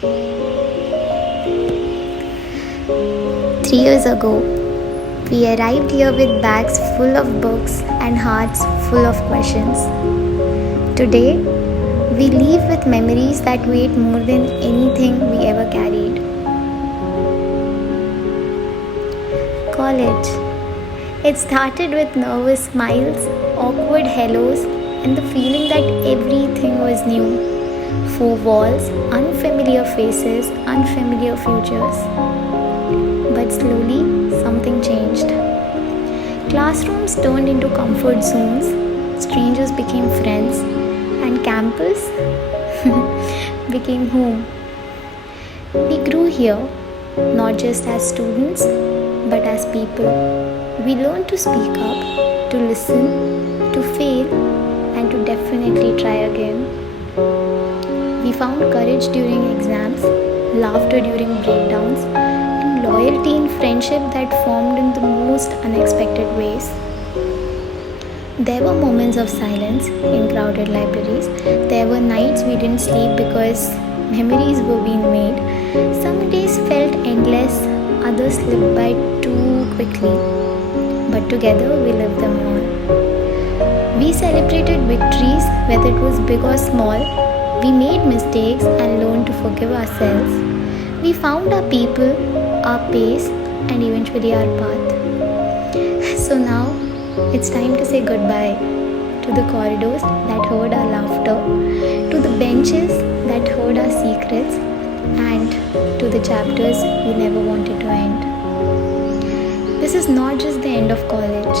3 years ago, we arrived here with bags full of books and hearts full of questions. Today, we leave with memories that weigh more than anything we ever carried. College. It started with nervous smiles, awkward hellos, and the feeling that everything was new. Four walls, unfamiliar faces, unfamiliar futures. But slowly, something changed. Classrooms turned into comfort zones, strangers became friends, and campus became home. We grew here, not just as students, but as people. We learned to speak up, to listen, to fail, and to definitely try again. We found courage during exams, laughter during breakdowns, and loyalty in friendship that formed in the most unexpected ways. There were moments of silence in crowded libraries. There were nights we didn't sleep because memories were being made. Some days felt endless, others slipped by too quickly. But together we lived them all. We celebrated victories, whether it was big or small. We made mistakes and learned to forgive ourselves. We found our people, our pace, and eventually our path. So now, it's time to say goodbye to the corridors that heard our laughter, to the benches that heard our secrets, and to the chapters we never wanted to end. This is not just the end of college,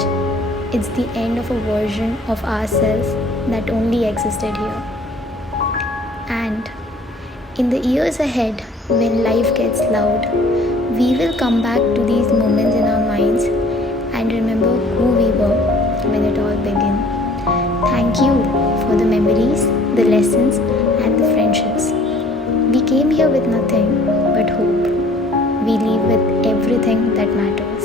it's the end of a version of ourselves that only existed here. And in the years ahead, when life gets loud, we will come back to these moments in our minds and remember who we were when it all began. Thank you for the memories, the lessons, and the friendships. We came here with nothing but hope. We leave with everything that matters.